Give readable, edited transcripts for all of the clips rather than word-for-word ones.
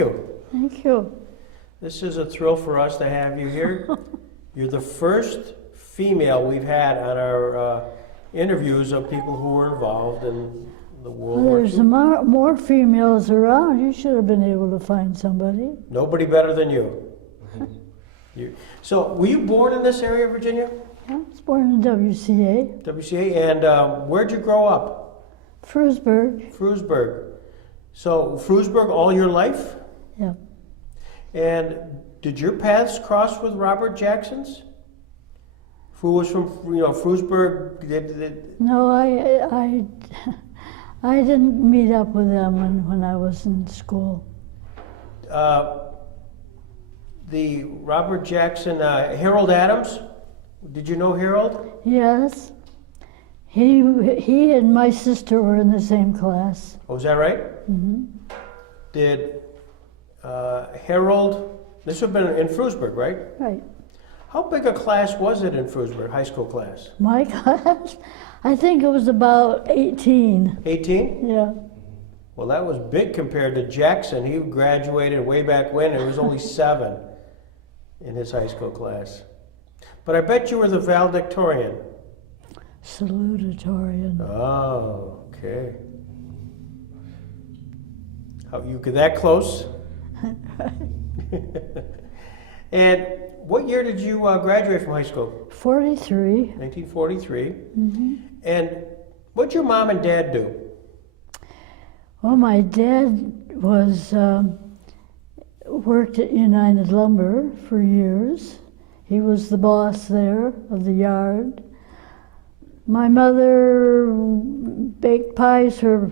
You. Thank you. This is a thrill for us to have you here. You're the first female we've had on our interviews of people who were involved in the World Well, War there's II. more females around. You should have been able to find somebody. Nobody better than you. So, were you born in this area, Virginia? I was born in WCA, WCA, and where'd you grow up? Frewsburg. Frewsburg. So, Frewsburg all your life? Yeah. And did your paths cross with Robert Jackson's? Who was from, Frewsburg? No, I didn't meet up with them when I was in school. The Robert Jackson, Harold Adams. Did you know Harold? Yes. He and my sister were in the same class. Oh, is that right? Hmm. Did Harold, this would have been in Frewsburg, right? Right. How big a class was it in Frewsburg, high school class? My class, I think it was about 18. 18? Yeah. Well, that was big compared to Jackson. He graduated way back when, and it was only 7 in his high school class. But I bet you were the valedictorian. Salutatorian. Oh, okay. How you get that close? And what year did you graduate from high school? 43. 1943. Mm-hmm. And what'd your mom and dad do? Well, my dad was worked at United Lumber for years. He was the boss there of the yard. My mother baked pies for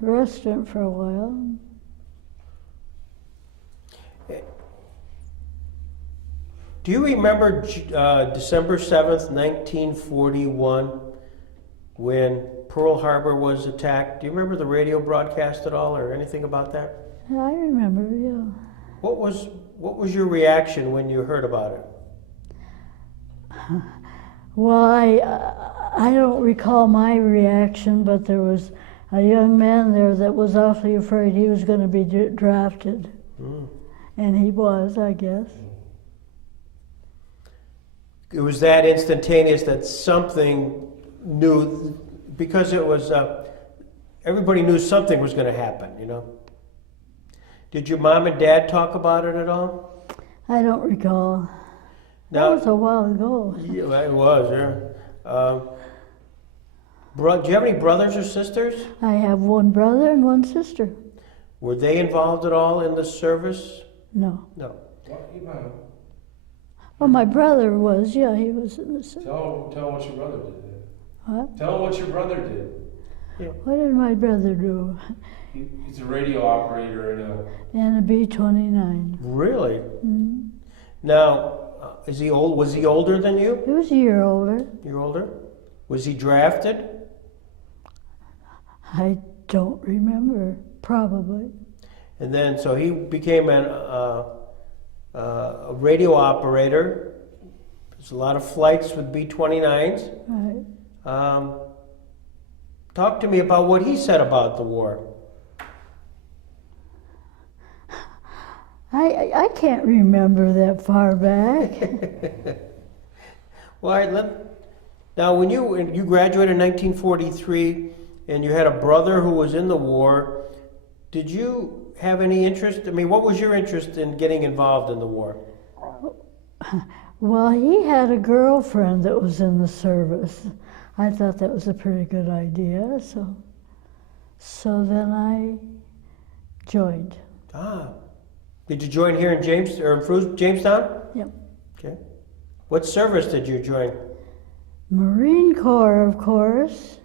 restaurant for a while. Do you remember December 7th, 1941, when Pearl Harbor was attacked? Do you remember the radio broadcast at all or anything about that? I remember, yeah. What was your reaction when you heard about it? Well, I don't recall my reaction, but there was a young man there that was awfully afraid he was going to be drafted. Mm. And he was, I guess. It was that instantaneous that something new, because it was, everybody knew something was going to happen, Did your mom and dad talk about it at all? I don't recall. Now, That was a while ago. Yeah, it was, yeah. Do you have any brothers or sisters? I have one brother and one sister. Were they involved at all in the service? No. No. Well, my brother was, yeah, he was in the service. Tell him what your brother did. What? Tell him what your brother did. Yeah. What did my brother do? He's a radio operator in a... And a B-29. Really? Mm. Now, is he old? Was he older than you? He was a year older. You're older? Was he drafted? I don't remember, probably. And then, so he became a radio operator. There's a lot of flights with B-29s. Right. Talk to me about what he said about the war. I can't remember that far back. Well, all right, now when you graduated in 1943 and you had a brother who was in the war, did you have any interest? I mean, what was your interest in getting involved in the war? Well, he had a girlfriend that was in the service. I thought that was a pretty good idea, so then I joined. Ah, did you join here in Jamestown? Yep. Okay. What service did you join? Marine Corps, of course.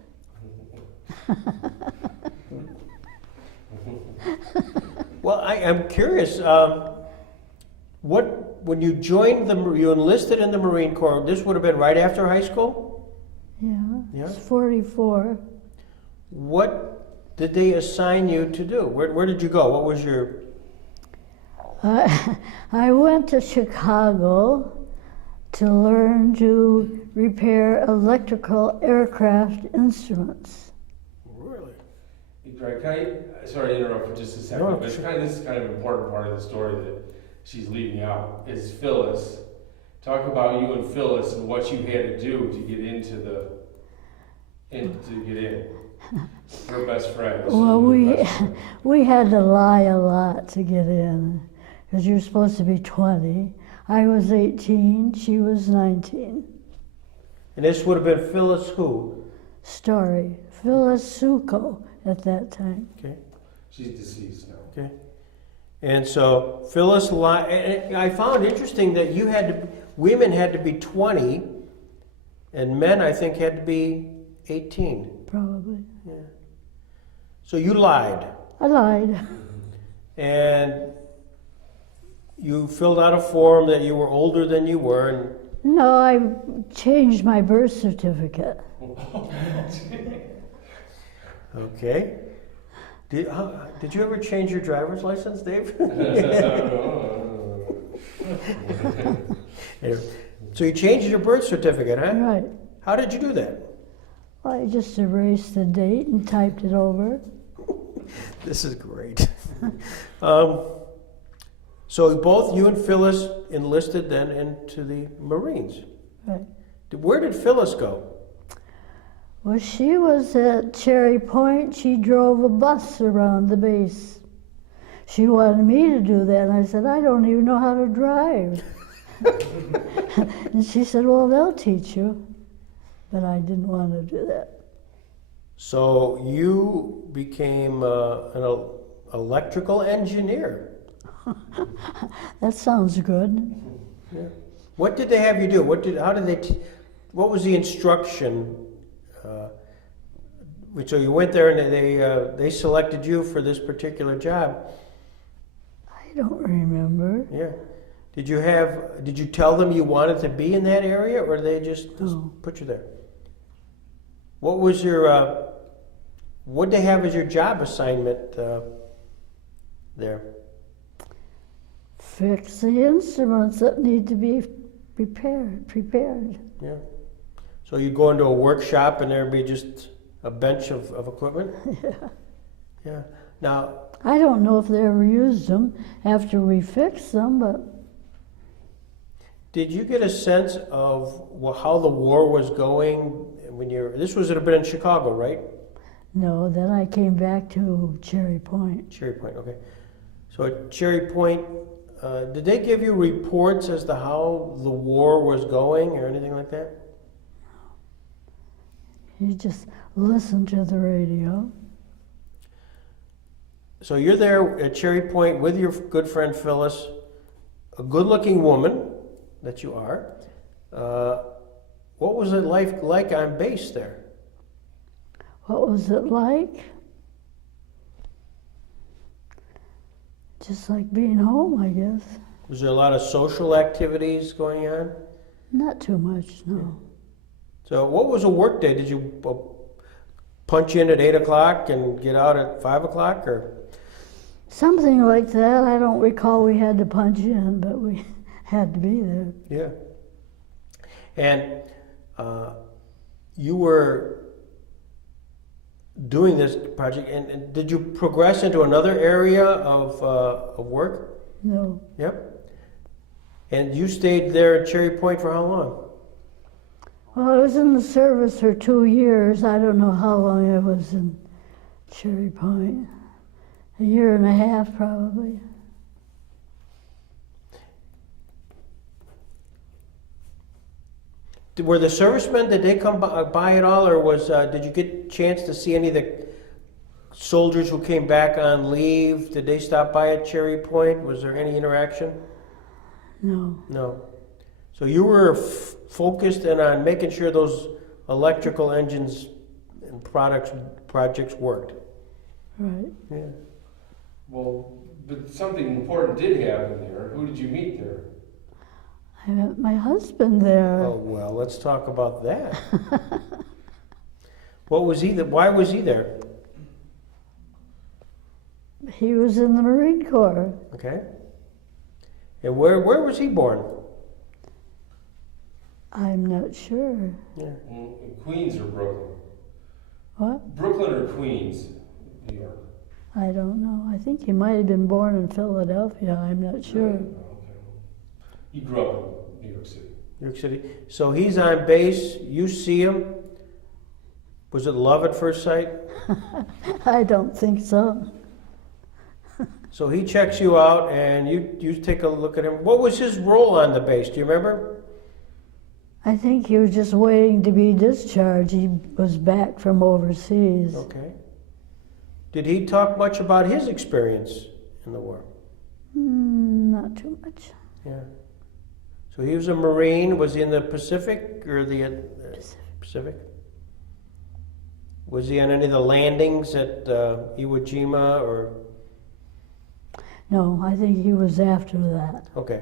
Well, I'm curious. When you joined you enlisted in the Marine Corps, this would have been right after high school? Yeah. It's 44. What did they assign you to do? Where did you go? What was your... I went to Chicago to learn to repair electrical aircraft instruments. Really? Hey, Greg, sorry to interrupt for just a second, No, but it's sure. this is kind of an important part of the story that she's leaving out, is Phyllis. Talk about you and Phyllis and what you had to do to get to get in. Her best friend. This is Well, her best friend. we had to lie a lot to get in, because you're supposed to be 20. I was 18, she was 19. And this would have been Phyllis who? Story. Phyllis Suko at that time. Okay. She's deceased now. Okay. And so Phyllis lied. And I found interesting that women had to be 20, and men, I think, had to be 18. Probably. Yeah. So you lied, I lied. and you filled out a form that you were older than you were, and No, I changed my birth certificate. okay. Did you ever change your driver's license, Dave? Anyway, so you changed your birth certificate, huh? Right. How did you do that? Well, I just erased the date and typed it over. This is great. So both you and Phyllis enlisted then into the Marines. Right. Where did Phyllis go? Well, she was at Cherry Point. She drove a bus around the base. She wanted me to do that, and I said, I don't even know how to drive. And she said, well, they'll teach you. But I didn't want to do that. So you became an electrical engineer. That sounds good. Yeah. What did they have you do? What was the instruction? So you went there and they selected you for this particular job. I don't remember. Yeah. Did you tell them you wanted to be in that area, or they just No. put you there? What was what did they have as your job assignment there? Fix the instruments that need to be prepared. Yeah. So you go into a workshop and there'd be just a bench of equipment? Yeah. Yeah. Now, I don't know if they ever used them after we fixed them, but did you get a sense of how the war was going when this would have been in Chicago, right? no, then I came back to Cherry Point. Cherry Point, okay. So at Cherry Point, did they give you reports as to how the war was going or anything like that? You just listen to the radio. So you're there at Cherry Point with your good friend Phyllis, a good-looking woman that you are. What was it like on base there? What was it like? Just like being home, I guess. Was there a lot of social activities going on? Not too much, no. So what was a work day? Did you punch in at 8 o'clock and get out at 5 o'clock, or? Something like that. I don't recall we had to punch in, but we had to be there. Yeah. And you were doing this project, and did you progress into another area of work? No. Yep. And you stayed there at Cherry Point for how long? Well, I was in the service for 2 years. I don't know how long I was in Cherry Point. A year and a half, probably. Were the servicemen, did they come by at all, or did you get a chance to see any of the soldiers who came back on leave? Did they stop by at Cherry Point? Was there any interaction? No. No. So you were focused in on making sure those electrical engines and projects worked. Right. Yeah. Well, but something important did happen there. Who did you meet there? I met my husband there. Oh well, let's talk about that. What was he? Why was he there? He was in the Marine Corps. Okay. And where was he born? I'm not sure. Yeah. Queens or Brooklyn? What? Brooklyn or Queens? New York? I don't know. I think he might have been born in Philadelphia. I'm not sure. Oh, okay. You grew up in New York City. New York City. So he's on base. You see him. Was it love at first sight? I don't think so. So he checks you out, and you take a look at him. What was his role on the base? Do you remember? I think he was just waiting to be discharged. He was back from overseas. Okay. Did he talk much about his experience in the war? Not too much. Yeah. So he was a Marine. Was he in the Pacific or the Pacific? Was he on any of the landings at Iwo Jima or? No, I think he was after that. Okay.